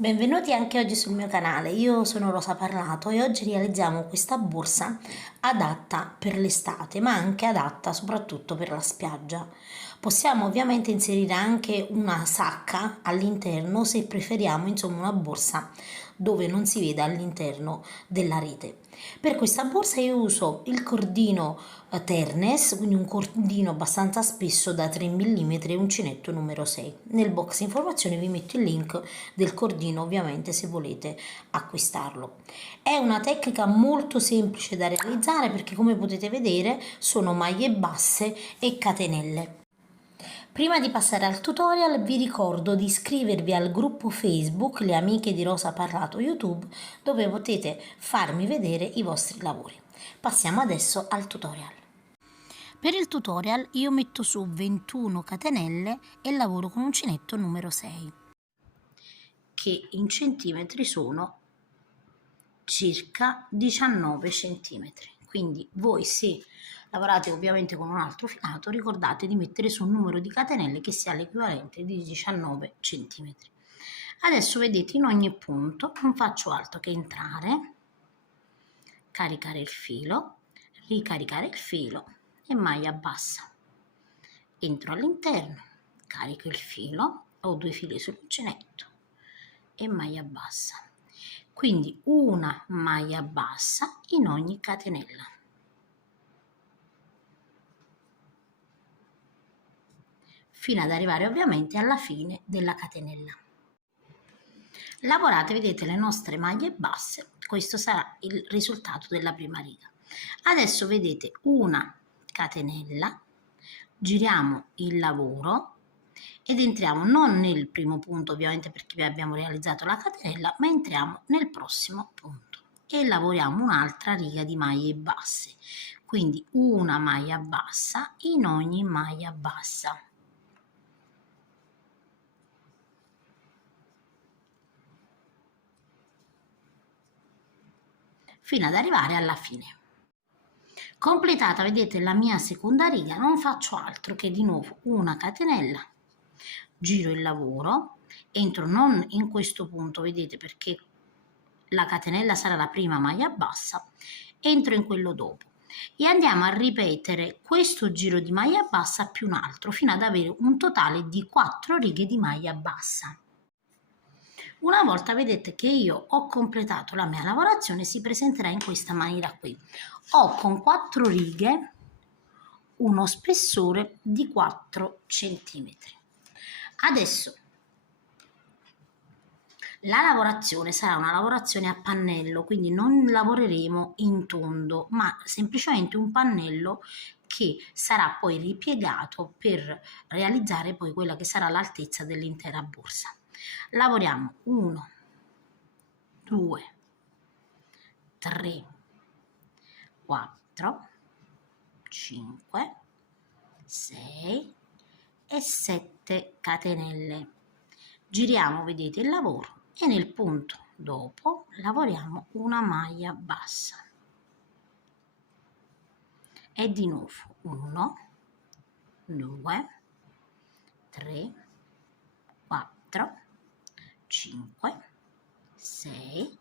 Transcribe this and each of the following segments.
Benvenuti anche oggi sul mio canale, io sono Rosa Parlato e oggi realizziamo questa borsa adatta per l'estate ma anche adatta soprattutto per la spiaggia. Possiamo ovviamente inserire anche una sacca all'interno se preferiamo insomma una borsa dove non si veda all'interno della rete. Per questa borsa io uso il cordino Ternes, quindi un cordino abbastanza spesso da 3 mm e uncinetto numero 6. Nel box informazioni vi metto il link del cordino ovviamente se volete acquistarlo. È una tecnica molto semplice da realizzare perché come potete vedere sono maglie basse e catenelle. Prima di passare al tutorial vi ricordo di iscrivervi al gruppo Facebook Le Amiche di Rosa Parlato YouTube dove potete farmi vedere i vostri lavori. Passiamo adesso al tutorial. Per il tutorial io metto su 21 catenelle e lavoro con uncinetto numero 6 che in centimetri sono circa 19 centimetri. Quindi voi se lavorate ovviamente con un altro filato ricordate di mettere su un numero di catenelle che sia l'equivalente di 19 centimetri. Adesso vedete in ogni punto non faccio altro che entrare, caricare il filo, ricaricare il filo e maglia bassa. Entro all'interno, carico il filo, ho due fili sull'uncinetto e maglia bassa. Quindi una maglia bassa in ogni catenella. Fino ad arrivare ovviamente alla fine della catenella. Lavorate, vedete le nostre maglie basse, questo sarà il risultato della prima riga. Adesso vedete una catenella, giriamo il lavoro ed entriamo non nel primo punto ovviamente perché abbiamo realizzato la catenella, ma entriamo nel prossimo punto e lavoriamo un'altra riga di maglie basse, quindi una maglia bassa in ogni maglia bassa. Fino ad arrivare alla fine. Completata, vedete la mia seconda riga, non faccio altro che di nuovo una catenella, giro il lavoro, entro non in questo punto, vedete perché la catenella sarà la prima maglia bassa, entro in quello dopo e andiamo a ripetere questo giro di maglia bassa più un altro fino ad avere un totale di 4 righe di maglia bassa. Una volta vedete che io ho completato la mia lavorazione si presenterà in questa maniera qui. Ho con 4 righe uno spessore di 4 centimetri. Adesso la lavorazione sarà una lavorazione a pannello, quindi non lavoreremo in tondo, ma semplicemente un pannello che sarà poi ripiegato per realizzare poi quella che sarà l'altezza dell'intera borsa. Lavoriamo 1, 2, 3, 4, 5, 6 e 7 catenelle. Giriamo, vedete, il lavoro e nel punto dopo lavoriamo una maglia bassa. E di nuovo 1, 2, 3, 4, 5, 6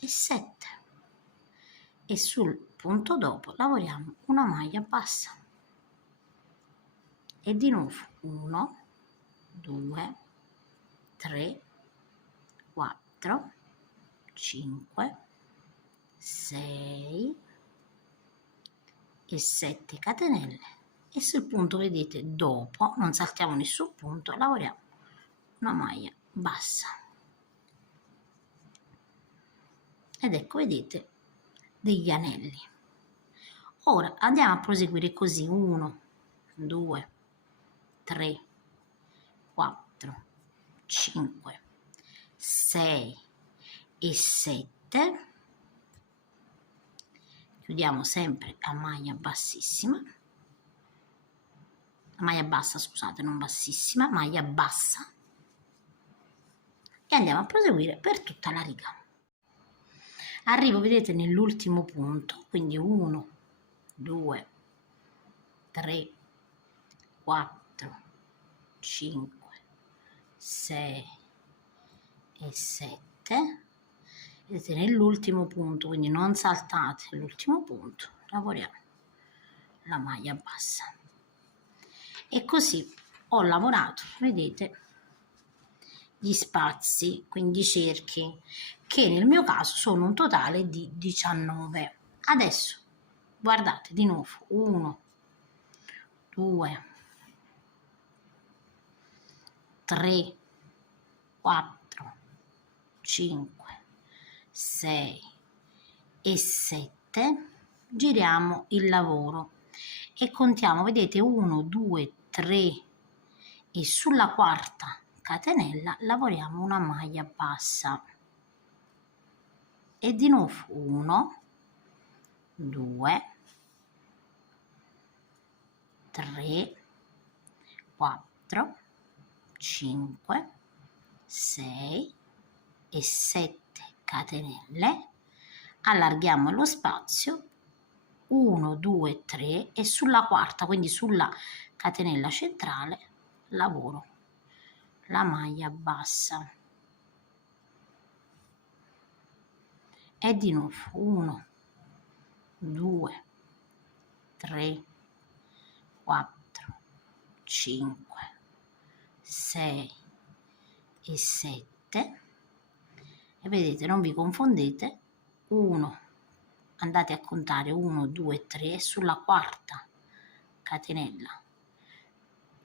e 7 e sul punto dopo lavoriamo una maglia bassa e di nuovo 1, 2, 3, 4, 5, 6 e 7 catenelle e sul punto vedete dopo non saltiamo nessun punto, lavoriamo una maglia bassa ed ecco vedete degli anelli. Ora andiamo a proseguire così 1, 2, 3, 4, 5, 6 e 7. Chiudiamo sempre a maglia bassissima, a maglia bassa scusate, non bassissima, maglia bassa e andiamo a proseguire per tutta la riga. Arrivo, vedete, nell'ultimo punto, quindi 1, 2, 3, 4, 5, 6 e 7, vedete nell'ultimo punto, quindi non saltate l'ultimo punto, lavoriamo la maglia bassa e così ho lavorato, vedete, gli spazi, quindi i cerchi, che nel mio caso sono un totale di 19. Adesso guardate di nuovo 1, 2, 3, 4, 5, 6 e 7, giriamo il lavoro e contiamo, vedete 1, 2, 3 e sulla quarta catenella lavoriamo una maglia bassa e di nuovo 1, 2, 3, 4, 5, 6 e 7 catenelle, allarghiamo lo spazio 1, 2, 3 e sulla quarta, quindi sulla catenella centrale, lavoro la maglia bassa e di nuovo 1, 2, 3, 4, 5, 6 e 7 e vedete, non vi confondete, 1, andate a contare 1, 2, 3 e sulla quarta catenella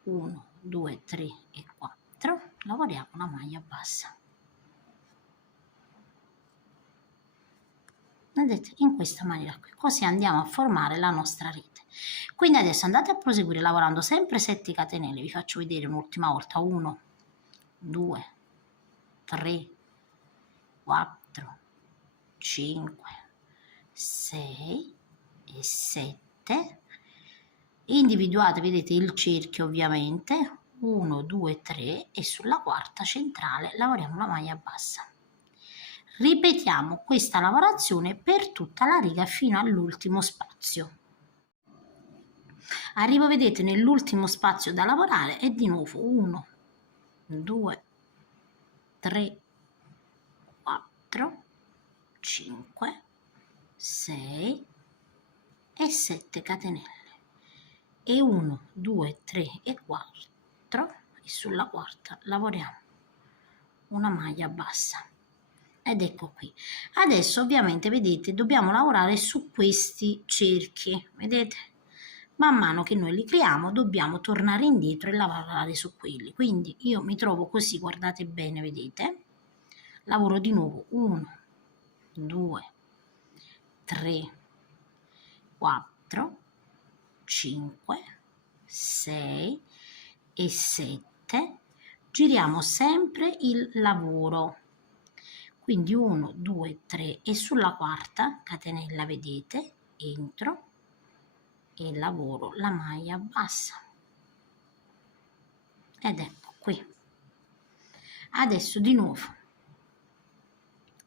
1, 2, 3 e 4 lavoriamo una maglia bassa. Vedete, in questa maniera qui, così andiamo a formare la nostra rete. Quindi adesso andate a proseguire lavorando sempre 7 catenelle, vi faccio vedere un'ultima volta, 1, 2, 3, 4, 5, 6 e 7, individuate, vedete il cerchio ovviamente, 1, 2, 3 e sulla quarta centrale lavoriamo la maglia bassa. Ripetiamo questa lavorazione per tutta la riga fino all'ultimo spazio. Arrivo, vedete, nell'ultimo spazio da lavorare e di nuovo 1, 2, 3, 4, 5, 6 e 7 catenelle e 1, 2, 3 e 4 e sulla quarta lavoriamo una maglia bassa. Ed ecco qui. Adesso ovviamente vedete dobbiamo lavorare su questi cerchi, vedete? Man mano che noi li creiamo dobbiamo tornare indietro e lavorare su quelli. Quindi io mi trovo così, guardate bene, vedete? Lavoro di nuovo 1, 2, 3, 4, 5, 6 e 7. Giriamo sempre il lavoro. Quindi 1, 2, 3 e sulla quarta catenella, vedete, entro e lavoro la maglia bassa. Ed ecco qui. Adesso di nuovo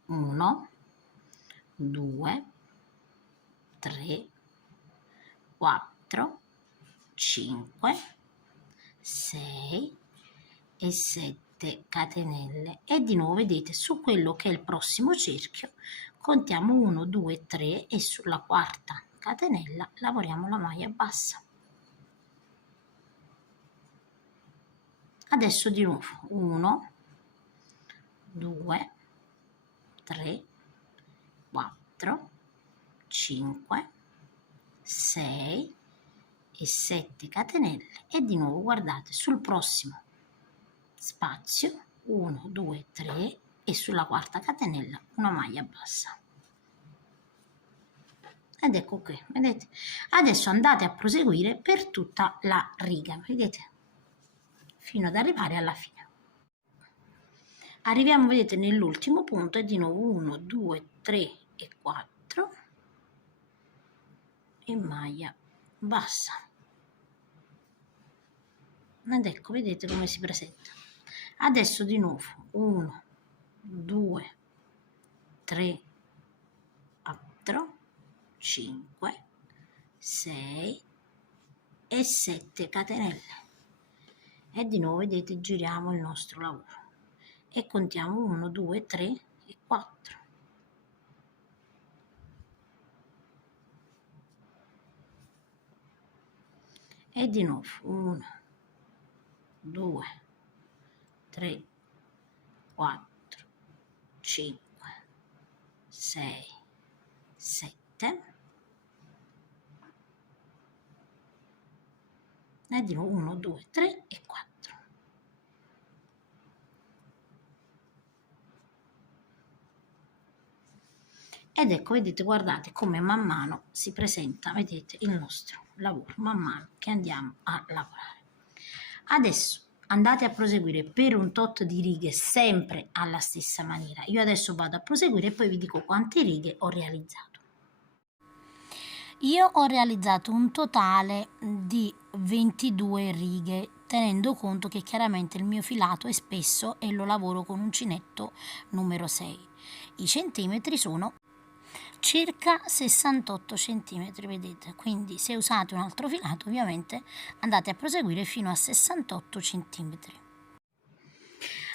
1, 2, 3, 4, 5, 6 e 7 catenelle e di nuovo vedete su quello che è il prossimo cerchio contiamo 1, 2, 3 e sulla quarta catenella lavoriamo la maglia bassa. Adesso di nuovo 1, 2, 3, 4, 5, 6 e 7 catenelle e di nuovo guardate sul prossimo spazio 1, 2, 3 e sulla quarta catenella una maglia bassa. Ed ecco qui, vedete? Adesso andate a proseguire per tutta la riga, vedete? Fino ad arrivare alla fine. Arriviamo, vedete, nell'ultimo punto e di nuovo 1, 2, 3 e 4 e maglia bassa. Ed ecco, vedete come si presenta. Adesso di nuovo 1, 2, 3, 4, 5, 6 e 7 catenelle e di nuovo vedete giriamo il nostro lavoro e contiamo 1, 2, 3 e 4. E di nuovo 1, 2, 3, 4, 5, 6, 7 e di nuovo 1, 2, 3 e 4. Ed ecco, vedete, guardate come man mano si presenta, vedete, il nostro lavoro, man mano che andiamo a lavorare. Adesso andate a proseguire per un tot di righe sempre alla stessa maniera. Io adesso vado a proseguire e poi vi dico quante righe ho realizzato. Io ho realizzato un totale di 22 righe, tenendo conto che chiaramente il mio filato è spesso e lo lavoro con uncinetto numero 6. I centimetri sono circa 68 centimetri, vedete, quindi se usate un altro filato ovviamente andate a proseguire fino a 68 centimetri.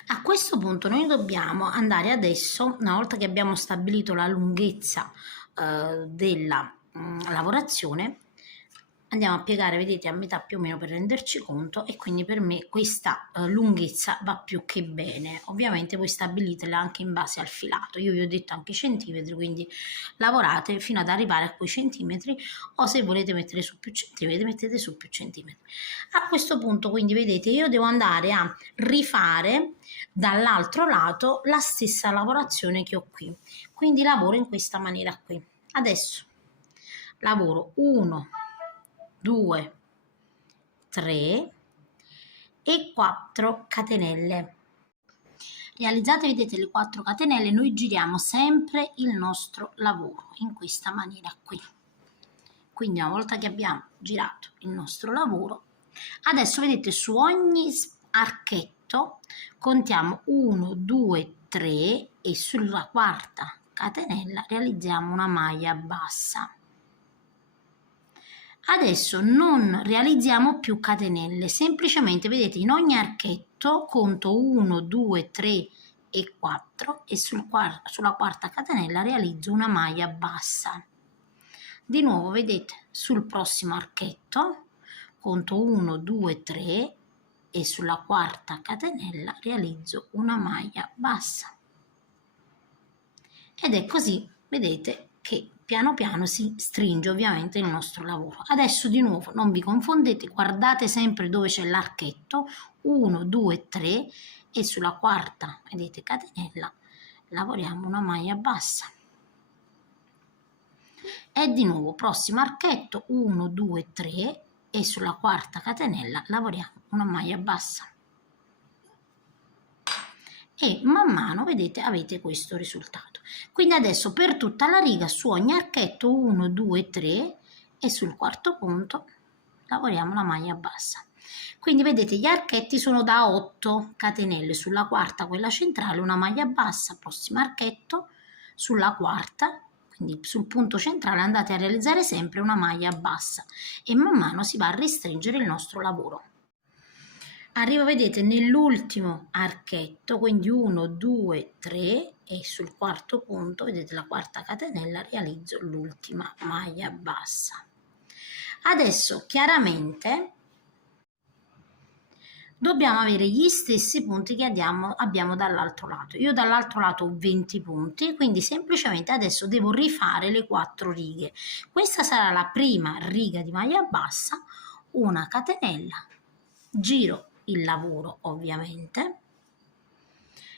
A questo punto noi dobbiamo andare adesso, una volta che abbiamo stabilito la lunghezza della lavorazione, andiamo a piegare, vedete, a metà più o meno per renderci conto, e quindi per me questa lunghezza va più che bene. Ovviamente voi stabilitela anche in base al filato, io vi ho detto anche i centimetri, quindi lavorate fino ad arrivare a quei centimetri, o se volete mettere su più centimetri mettete su più centimetri. A questo punto quindi vedete io devo andare a rifare dall'altro lato la stessa lavorazione che ho qui, quindi lavoro in questa maniera qui. Adesso lavoro 1, 2, 3 e 4 catenelle. Realizzate, vedete, le 4 catenelle, noi giriamo sempre il nostro lavoro in questa maniera qui. Quindi una volta che abbiamo girato il nostro lavoro, adesso vedete su ogni archetto contiamo 1, 2, 3 e sulla quarta catenella realizziamo una maglia bassa. Adesso non realizziamo più catenelle, semplicemente vedete in ogni archetto conto 1, 2, 3 e 4 e sulla quarta catenella realizzo una maglia bassa. Di nuovo vedete sul prossimo archetto conto 1, 2, 3 e sulla quarta catenella realizzo una maglia bassa. Ed è così, vedete, che piano piano si stringe ovviamente il nostro lavoro. Adesso di nuovo non vi confondete, guardate sempre dove c'è l'archetto, 1, 2, 3 e sulla quarta, vedete, catenella lavoriamo una maglia bassa. E di nuovo prossimo archetto 1, 2, 3 e sulla quarta catenella lavoriamo una maglia bassa. E man mano vedete avete questo risultato. Quindi adesso per tutta la riga su ogni archetto 1, 2, 3 e sul quarto punto lavoriamo la maglia bassa. Quindi vedete gli archetti sono da 8 catenelle, sulla quarta, quella centrale, una maglia bassa, prossimo archetto, sulla quarta, quindi sul punto centrale andate a realizzare sempre una maglia bassa e man mano si va a restringere il nostro lavoro. Arrivo, vedete, nell'ultimo archetto, quindi 1, 2, 3 e sul quarto punto, vedete la quarta catenella, realizzo l'ultima maglia bassa. Adesso chiaramente dobbiamo avere gli stessi punti che abbiamo dall'altro lato. Io dall'altro lato ho 20 punti, quindi semplicemente adesso devo rifare le 4 righe. Questa sarà la prima riga di maglia bassa, una catenella, giro il lavoro ovviamente,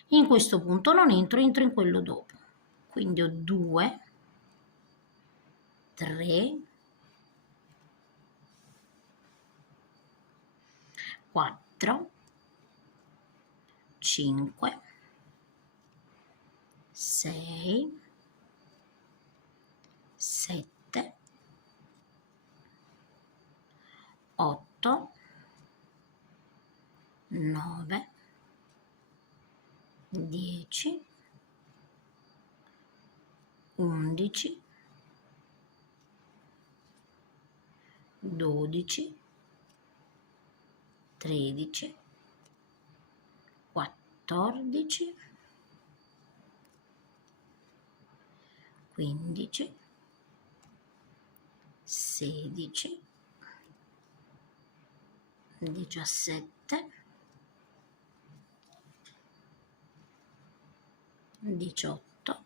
in questo punto non entro in quello dopo, quindi ho 2, 3, 4, 5, 6, 7, 8, 9, 10, 11, 12, 13, 14, 14, 15, 16, 17, 18,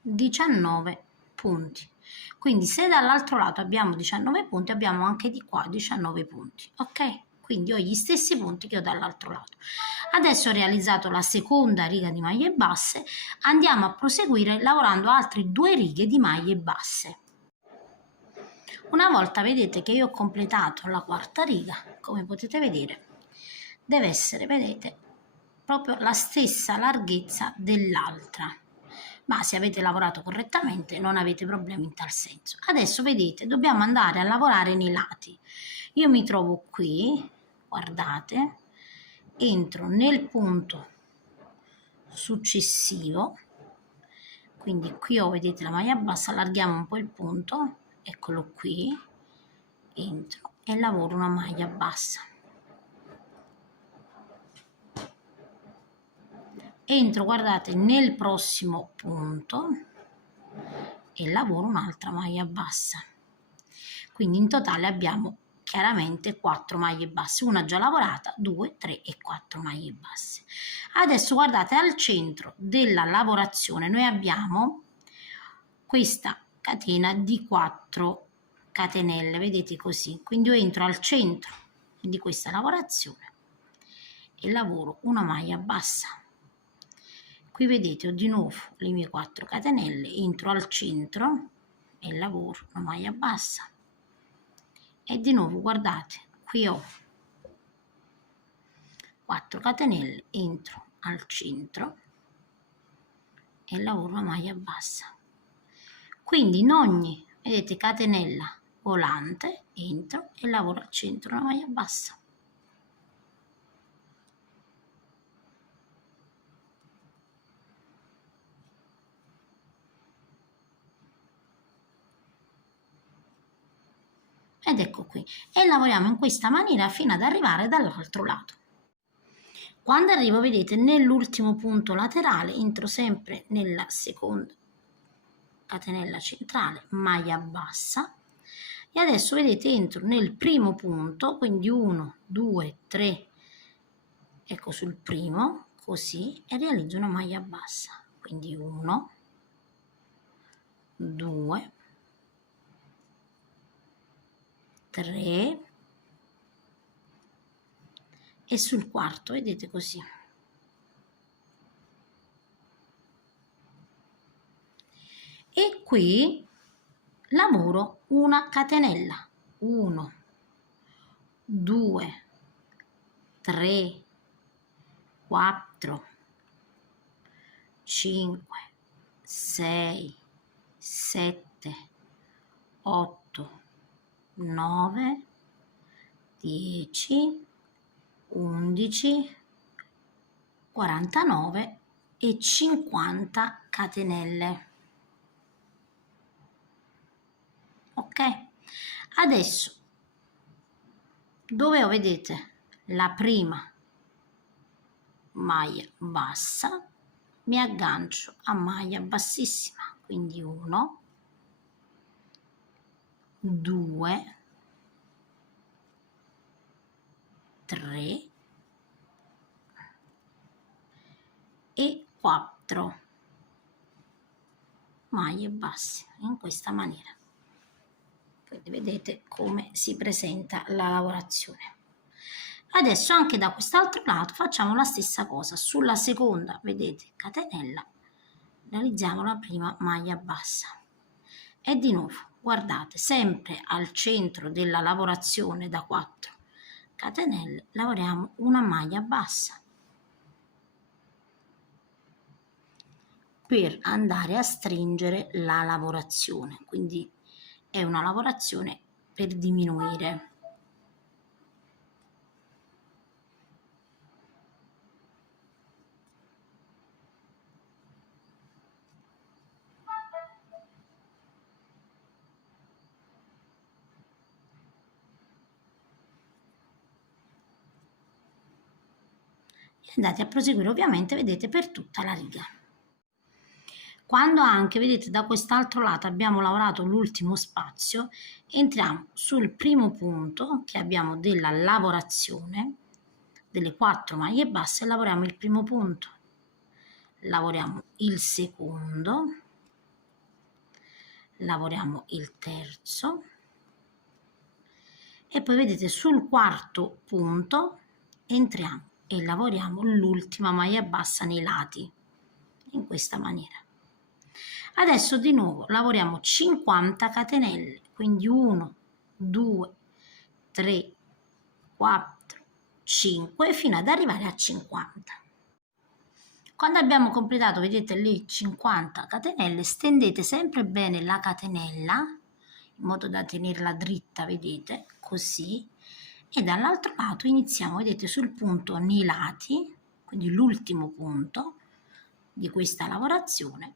19 punti. Quindi se dall'altro lato abbiamo 19 punti, abbiamo anche di qua 19 punti, ok? Quindi ho gli stessi punti che ho dall'altro lato. Adesso ho realizzato la seconda riga di maglie basse, andiamo a proseguire lavorando altre 2 righe di maglie basse. Una volta vedete che io ho completato la quarta riga, come potete vedere, deve essere, vedete, proprio la stessa larghezza dell'altra. Ma se avete lavorato correttamente non avete problemi in tal senso. Adesso vedete, dobbiamo andare a lavorare nei lati. Io mi trovo qui, guardate, entro nel punto successivo, quindi qui ho, vedete, la maglia bassa, allarghiamo un po' il punto, eccolo qui, entro e lavoro una maglia bassa. Entro, guardate, nel prossimo punto e lavoro un'altra maglia bassa. Quindi in totale abbiamo chiaramente 4 maglie basse, una già lavorata, 2, 3 e 4 maglie basse. Adesso guardate, al centro della lavorazione noi abbiamo questa catena di 4 catenelle, vedete così, quindi io entro al centro di questa lavorazione e lavoro una maglia bassa. Qui vedete ho di nuovo le mie 4 catenelle, entro al centro e lavoro una maglia bassa e di nuovo guardate, qui ho 4 catenelle, entro al centro e lavoro una maglia bassa. Quindi in ogni, vedete, catenella volante entro e lavoro al centro una maglia bassa. Ed ecco qui, e lavoriamo in questa maniera fino ad arrivare dall'altro lato. Quando arrivo, vedete, nell'ultimo punto laterale entro sempre nella seconda catenella centrale, maglia bassa, e adesso vedete entro nel primo punto, quindi 1, 2, 3, ecco sul primo, così, e realizzo una maglia bassa, quindi 1, 2, 3 e sul quarto, vedete così. E qui lavoro una catenella, 1, 2, 3, 4, 5, 6, 7, 8, 9, 10, 11, 49 e 50 catenelle. Ok? Adesso, dove ho, vedete, la prima maglia bassa, mi aggancio a maglia bassissima, quindi 1, 2, 3 e 4 maglie basse in questa maniera. Quindi vedete come si presenta la lavorazione. Adesso anche da quest'altro lato facciamo la stessa cosa. Sulla seconda, vedete, catenella, realizziamo la prima maglia bassa. E di nuovo, guardate, sempre al centro della lavorazione da 4 catenelle, lavoriamo una maglia bassa per andare a stringere la lavorazione. Quindi è una lavorazione per diminuire. e andate a proseguire ovviamente, vedete, per tutta la riga. Quando anche, vedete, da quest'altro lato abbiamo lavorato l'ultimo spazio, entriamo sul primo punto che abbiamo della lavorazione, delle 4 maglie basse, e lavoriamo il primo punto, lavoriamo il secondo, lavoriamo il terzo e poi vedete sul quarto punto entriamo e lavoriamo l'ultima maglia bassa nei lati, in questa maniera. Adesso di nuovo lavoriamo 50 catenelle, quindi 1, 2, 3, 4, 5 fino ad arrivare a 50. Quando abbiamo completato, vedete, le 50 catenelle, stendete sempre bene la catenella in modo da tenerla dritta, vedete, così, e dall'altro lato iniziamo, vedete, sul punto nei lati, quindi l'ultimo punto di questa lavorazione,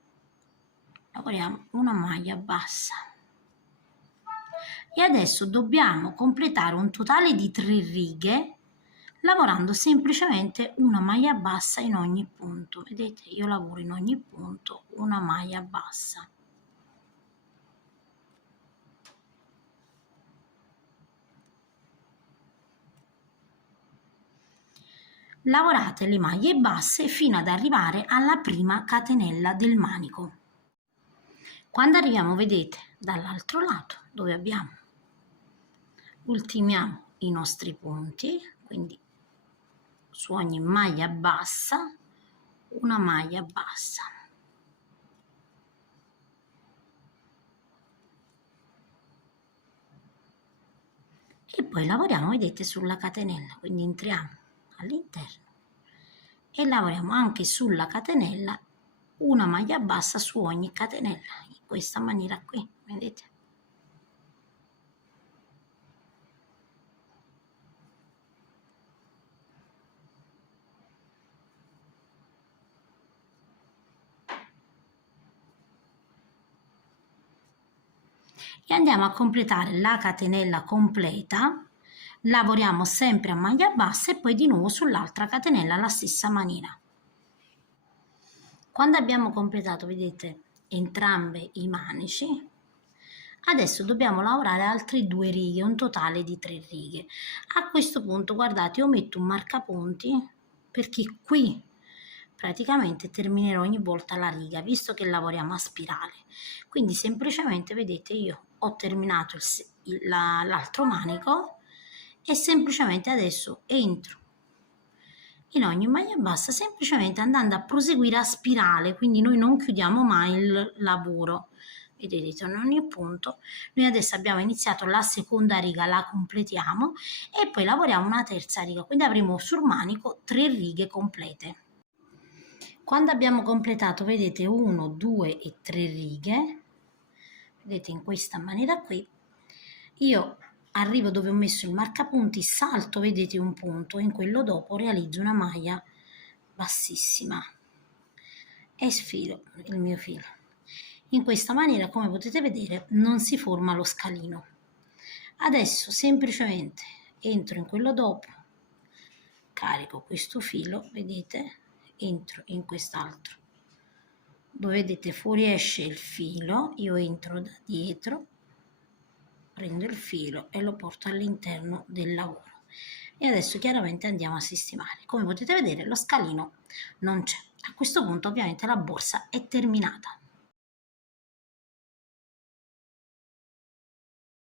lavoriamo una maglia bassa. E adesso dobbiamo completare un totale di 3 righe lavorando semplicemente una maglia bassa in ogni punto. Vedete, io lavoro in ogni punto una maglia bassa. Lavorate le maglie basse fino ad arrivare alla prima catenella del manico. Quando arriviamo, vedete, dall'altro lato dove abbiamo, ultimiamo i nostri punti, quindi su ogni maglia bassa una maglia bassa. E poi lavoriamo, vedete, sulla catenella, quindi entriamo all'interno e lavoriamo anche sulla catenella una maglia bassa su ogni catenella, in questa maniera qui, vedete. E andiamo a completare la catenella completa, lavoriamo sempre a maglia bassa e poi di nuovo sull'altra catenella alla stessa maniera. Quando abbiamo completato, vedete, entrambi i manici, adesso dobbiamo lavorare altre 2 righe, un totale di 3 righe. A questo punto, guardate, io metto un marcapunti perché qui praticamente terminerò ogni volta la riga, visto che lavoriamo a spirale. Quindi semplicemente, vedete, io ho terminato l'altro manico e semplicemente adesso entro in ogni maglia bassa, semplicemente andando a proseguire a spirale, quindi noi non chiudiamo mai il lavoro. Vedete, in ogni punto noi adesso abbiamo iniziato la seconda riga, la completiamo e poi lavoriamo una terza riga, quindi avremo sul manico 3 righe complete. Quando abbiamo completato, vedete, 1, 2 e 3 righe, vedete, in questa maniera qui, io arrivo dove ho messo il marcapunti, salto, vedete, un punto, in quello dopo realizzo una maglia bassissima e sfilo il mio filo. In questa maniera, come potete vedere, non si forma lo scalino. Adesso semplicemente entro in quello dopo, carico questo filo, vedete, entro in quest'altro dove vedete fuoriesce il filo, io entro da dietro, prendo il filo e lo porto all'interno del lavoro. E adesso chiaramente andiamo a sistemare. Come potete vedere lo scalino non c'è. A questo punto ovviamente la borsa è terminata.